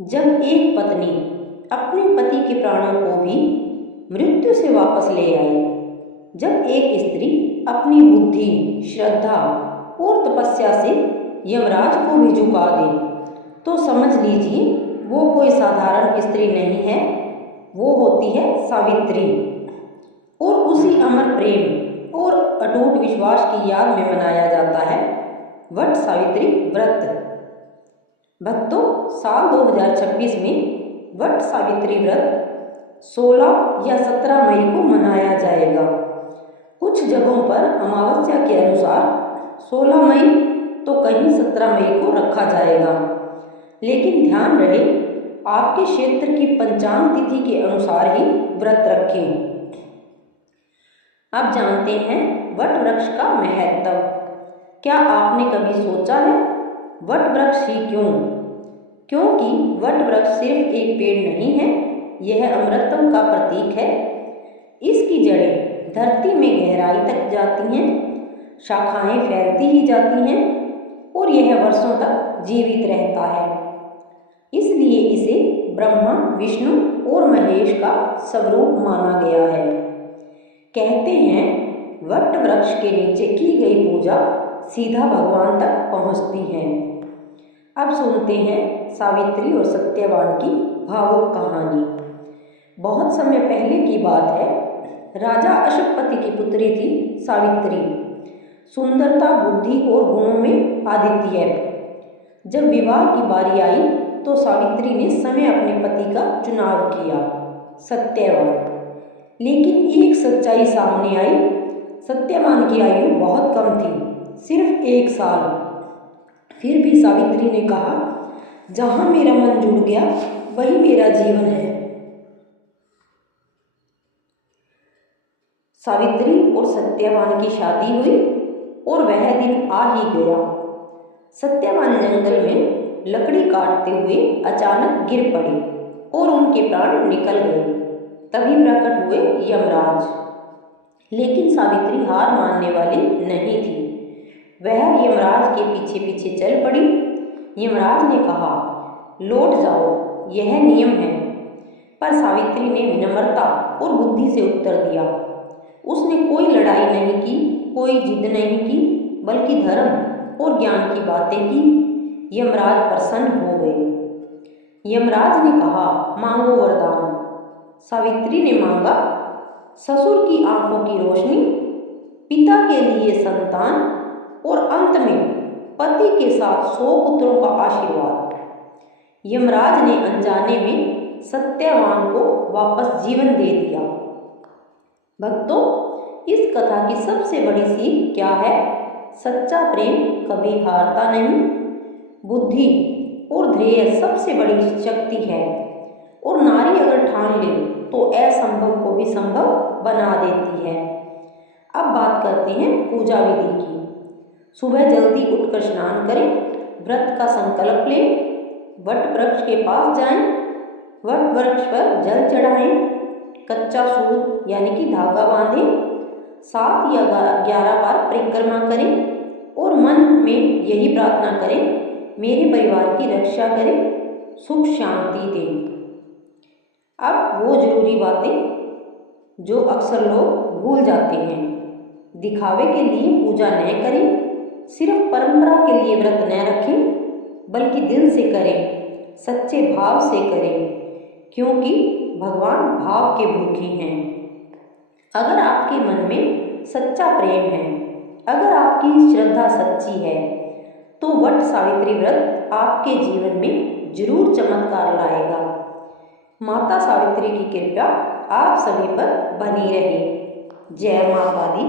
जब एक पत्नी अपने पति के प्राणों को भी मृत्यु से वापस ले आई, जब एक स्त्री अपनी बुद्धि, श्रद्धा और तपस्या से यमराज को भी झुका दे, तो समझ लीजिए वो कोई साधारण स्त्री नहीं है, वो होती है सावित्री। और उसी अमर प्रेम और अटूट विश्वास की याद में मनाया जाता है वट सावित्री व्रत। भक्तों, साल 2026 में वट सावित्री व्रत 16 या 17 मई को मनाया जाएगा। कुछ जगहों पर अमावस्या के अनुसार 16 मई तो कहीं 17 मई को रखा जाएगा, लेकिन ध्यान रहे आपके क्षेत्र की पंचांग तिथि के अनुसार ही व्रत रखें। अब जानते हैं वट वृक्ष का महत्व। क्या आपने कभी सोचा है वट वृक्ष ही क्यों? क्योंकि वट वृक्ष सिर्फ एक पेड़ नहीं है, यह अमरत्व का प्रतीक है। इसकी जड़ें धरती में गहराई तक जाती हैं, शाखाएं फैलती ही जाती हैं और यह वर्षों तक जीवित रहता है। इसलिए इसे ब्रह्मा, विष्णु और महेश का स्वरूप माना गया है। कहते हैं वट वृक्ष के नीचे की गई पूजा सीधा भगवान तक पहुंचती है। अब सुनते हैं सावित्री और सत्यवान की भावुक कहानी। बहुत समय पहले की बात है। राजा अशोकपति की पुत्री थी सावित्री, सुंदरता, बुद्धि और गुणों में आदित्य। जब विवाह की बारी आई तो सावित्री ने समय अपने पति का चुनाव किया, सत्यवान। लेकिन एक सच्चाई सामने आई, सत्यवान की आयु बहुत कम थी, सिर्फ 1 साल। फिर भी सावित्री ने कहा, जहां मेरा मन जुड़ गया वही मेरा जीवन है। सावित्री और सत्यवान की शादी हुई और वह दिन आ ही गया। सत्यवान जंगल में लकड़ी काटते हुए अचानक गिर पड़े और उनके प्राण निकल गए। तभी प्रकट हुए यमराज। लेकिन सावित्री हार मानने वाली नहीं थी। वह यमराज के पीछे पीछे चल पड़ी। यमराज ने कहा, लौट जाओ, यह नियम है। पर सावित्री ने विनम्रता और बुद्धि से उत्तर दिया। उसने कोई लड़ाई नहीं की, कोई जिद नहीं की, बल्कि धर्म और ज्ञान की बातें की। यमराज प्रसन्न हो गए। यमराज ने कहा, मांगो वरदान। सावित्री ने मांगा, ससुर की आंखों की रोशनी, पिता के लिए संतान और अंत में पति के साथ 100 पुत्रों का आशीर्वाद। यमराज ने अनजाने में सत्यवान को वापस जीवन दे दिया। भक्तों, इस कथा की सबसे बड़ी सीख क्या है? सच्चा प्रेम कभी हारता नहीं। बुद्धि और धैर्य सबसे बड़ी शक्ति है और नारी अगर ठान ले तो असंभव को भी संभव बना देती है। अब बात करते हैं पूजा विधि की। सुबह जल्दी उठकर स्नान करें, व्रत का संकल्प लें, वट वृक्ष के पास जाएं, वट वृक्ष पर जल चढ़ाएं, कच्चा सूत यानी कि धागा बांधें, 7 या 11 बार परिक्रमा करें और मन में यही प्रार्थना करें, मेरे परिवार की रक्षा करें, सुख शांति दें। अब वो जरूरी बातें जो अक्सर लोग भूल जाते हैं। दिखावे के लिए पूजा न करें, सिर्फ परंपरा के लिए व्रत न रखें, बल्कि दिल से करें, सच्चे भाव से करें, क्योंकि भगवान भाव के भूखे हैं। अगर आपके मन में सच्चा प्रेम है, अगर आपकी श्रद्धा सच्ची है, तो वट सावित्री व्रत आपके जीवन में जरूर चमत्कार लाएगा। माता सावित्री की कृपा आप सभी पर बनी रहे। जय माता दी।